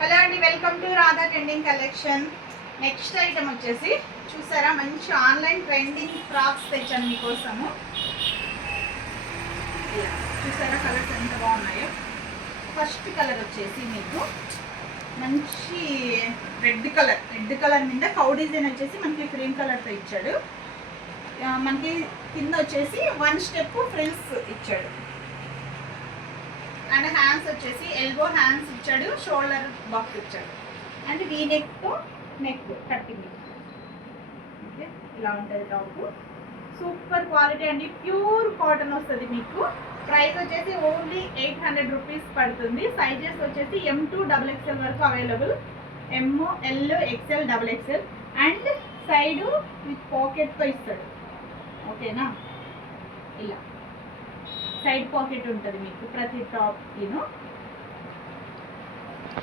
Hello అండి, welcome to Radha trending collection. Next item వచ్చేసి చూసారా, మంచి ఆన్లైన్ ట్రెండింగ్ ఫ్రాక్స్ తెచ్చాను మీకోసము. చూసారా కలర్స్ ఎంత బాగున్నాయో. ఫస్ట్ కలర్ వచ్చేసి మీకు మంచి రెడ్ కలర్ మీద కౌ డిజైన్ వచ్చేసి మనకి క్రీమ్ కలర్తో ఇచ్చాడు. మనకి కింద వచ్చేసి 1 స్టెప్ ఫ్రిల్స్ ఇచ్చాడు. అండ్ హ్యాండ్స్ వచ్చేసి ఎల్బో హ్యాండ్స్ ఇచ్చాడు, షోల్డర్ బఫ్ ఇచ్చాడు. అండ్ వీ నెక్తో నెక్ కట్టింగ్. ఓకే, ఇలా ఉంటుంది టాప్. సూపర్ క్వాలిటీ అండి, ప్యూర్ కాటన్ వస్తుంది మీకు. ప్రైస్ వచ్చేసి ఓన్లీ 800 రూపీస్ పడుతుంది. సైజెస్ వచ్చేసి M2 XXL వరకు available. M, L, XL, XXL. And side with పాకెట్తో ఇస్తాడు. ఓకేనా, ఇలా సైడ్ పాకెట్ ఉంటుంది మీకు ప్రతి టాప్ కిను.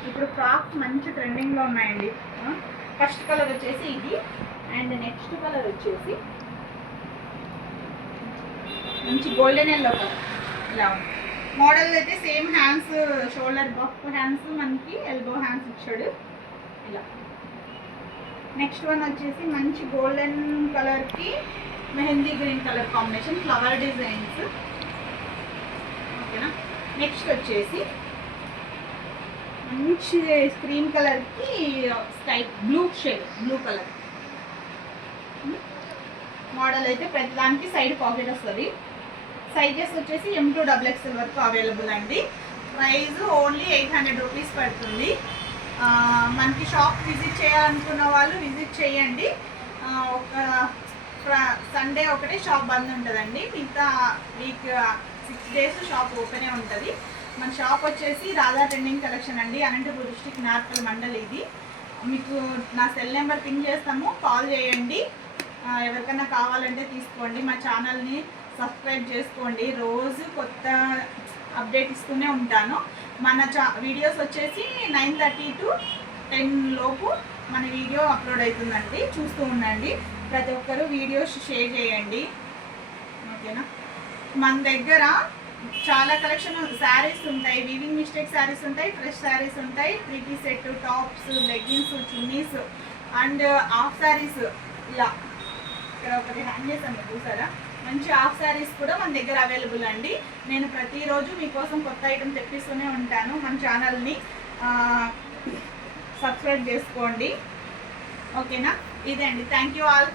ఇప్పుడు ఫ్రాక్స్ మంచి ట్రెండింగ్లో ఉన్నాయండి. ఫస్ట్ కలర్ వచ్చేసి ఇది. అండ్ నెక్స్ట్ కలర్ వచ్చేసి మంచి గోల్డెన్ ఎల్లో కలర్. ఇలా ఉంది మోడల్. అయితే same hands, shoulder buff hands, మనకి ఎల్బో హ్యాండ్స్ ఇచ్చాడు. ఇలా నెక్స్ట్ వన్ వచ్చేసి మంచి గోల్డెన్ కలర్కి mehndi green colour combination, flower designs. ఓకేనా, నెక్స్ట్ వచ్చేసి మంచి స్క్రీన్ కలర్కి బ్లూ కలర్ మోడల్. అయితే ప్రతి దానికి సైడ్ పాకెట్ వస్తుంది. సైజెస్ వచ్చేసి M2 XXL వరకు అవైలబుల్ అండి. ప్రైస్ ఓన్లీ 800 రూపీస్ పడుతుంది. మనకి షాప్ విజిట్ చేయాలనుకున్న వాళ్ళు విజిట్ చేయండి. సండే ఒకటే షాప్ బంద్ ఉంటుందండి, మిగతా వీక్ 6 డేస్ షాప్ ఓపెనే ఉంటుంది. మన షాప్ వచ్చేసి రాధా ట్రెండింగ్ కలెక్షన్ అండి, అనంతపూర్ డిస్ట్రిక్ట్, నార్కల్ మండల్. ఇది మీకు నా సెల్ నెంబర్ పిన్ చేస్తాము, కాల్ చేయండి. ఎవరికైనా కావాలంటే తీసుకోండి. మా ఛానల్ని సబ్స్క్రైబ్ చేసుకోండి. రోజు కొత్త అప్డేట్ ఇస్తూనే ఉంటాను. మన వీడియోస్ వచ్చేసి 9:30 to 10 లోపు మన వీడియో అప్లోడ్ అవుతుందండి, చూస్తూ ఉండండి. ప్రతి ఒక్కరు వీడియోస్ షేర్ చేయండి. ఓకేనా, మన దగ్గర చాలా కలెక్షన్ శారీస్ ఉంటాయి, వీవింగ్ మిస్టేక్ శారీస్ ఉంటాయి, ఫ్రెష్ శారీస్ ఉంటాయి, 3 set, tops, leggings, chunnis and half saris. ఇలా ఇక్కడ ఒకటి హ్యాంగ్ చేశాను చూసారా, మంచి హాఫ్ శారీస్ కూడా మన దగ్గర అవైలబుల్ అండి. నేను ప్రతిరోజు మీకోసం కొత్త ఐటమ్ తెప్పిస్తూనే ఉంటాను. మన ఛానల్ని సబ్స్క్రైబ్ చేసుకోండి. ఓకేనా, ఇదే అండి. Thank you all.